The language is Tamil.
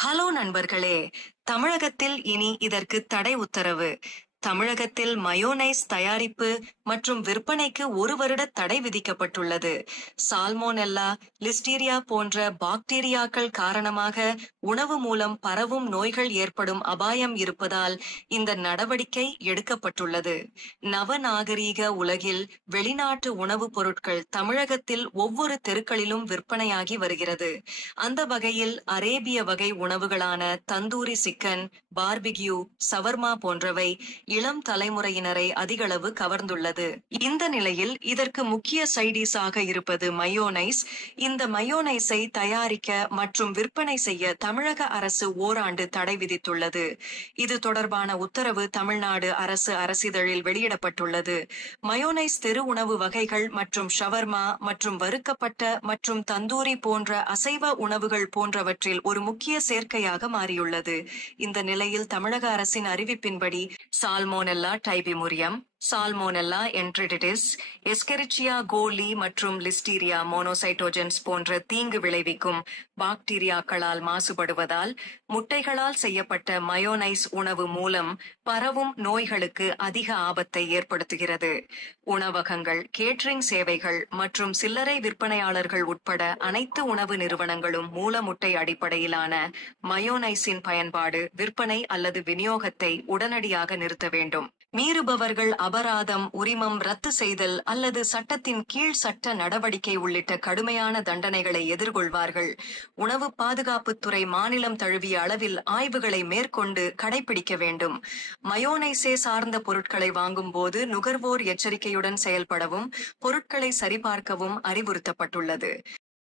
ஹலோ நண்பர்களே! தமிழகத்தில் இனி இதற்கு தடை உத்தரவு. தமிழகத்தில் மயோனைஸ் தயாரிப்பு மற்றும் விற்பனைக்கு 1 வருட தடை விதிக்கப்பட்டுள்ளது. சால்மோனெல்லா, லிஸ்டீரியா போன்ற பாக்டீரியாக்கள் காரணமாக உணவு மூலம் பரவும் நோய்கள் ஏற்படும் அபாயம் இருப்பதால் இந்த நடவடிக்கை எடுக்கப்பட்டுள்ளது. நவநாகரீக உலகில் வெளிநாட்டு உணவுப் பொருட்கள் தமிழகத்தில் ஒவ்வொரு தெருக்களிலும் விற்பனையாகி வருகிறது. அந்த வகையில் அரேபிய வகை உணவுகளான தந்தூரி சிக்கன், பார்பிக்யூ, சவர்மா போன்றவை இளம் தலைமுறையினரை அதிகளவு கவர்ந்துள்ளது. இந்த நிலையில் இதற்கு முக்கிய சைடிஷாக இருப்பது மயோனைஸ். இந்த மயோனைஸை தயாரிக்க மற்றும் விற்பனை செய்ய தமிழக அரசு ஓராண்டு தடை விதித்துள்ளது. இது தொடர்பான உத்தரவு தமிழ்நாடு அரசு அரசிதழில் வெளியிடப்பட்டுள்ளது. மயோனைஸ் தெரு உணவு வகைகள் மற்றும் ஷவர்மா மற்றும் வறுக்கப்பட்ட மற்றும் தந்தூரி போன்ற அசைவ உணவுகள் போன்றவற்றில் ஒரு முக்கிய சேர்க்கையாக மாறியுள்ளது. இந்த நிலையில் தமிழக அரசின் அறிவிப்பின்படி சால்மோனெல்லா டைபிமுரியம், சால்மோனெல்லா என்ட்ரிடிடிஸ், எஸ்கெரிச்சியா கோலி மற்றும் லிஸ்டீரியா மோனோசைட்டோஜென்ஸ் போன்ற தீங்கு விளைவிக்கும் பாக்டீரியாக்களால் மாசுபடுவதால் முட்டைகளால் செய்யப்பட்ட மயோனைஸ் உணவு மூலம் பரவும் நோய்களுக்கு அதிக ஆபத்தை ஏற்படுத்துகிறது. உணவகங்கள், கேட்டரிங் சேவைகள் மற்றும் சில்லறை விற்பனையாளர்கள் உட்பட அனைத்து உணவு நிறுவனங்களும் மூல முட்டை அடிப்படையிலான மயோனைஸின் பயன்பாடு, விற்பனை அல்லது விநியோகத்தை உடனடியாக நிறுத்த வேண்டும். மீறுபவர்கள் அபராதம், உரிமம் ரத்து செய்தல் அல்லது சட்டத்தின் கீழ் சட்ட நடவடிக்கை உள்ளிட்ட கடுமையான தண்டனைகளை எதிர்கொள்வார்கள். உணவு பாதுகாப்புத்துறை மாநிலம் தழுவிய அளவில் ஆய்வுகளை மேற்கொண்டு கடைபிடிக்க வேண்டும். மயோனைஸே சார்ந்த பொருட்களை வாங்கும் போது நுகர்வோர் எச்சரிக்கையுடன் செயல்படவும் பொருட்களை சரிபார்க்கவும் அறிவுறுத்தப்பட்டுள்ளது.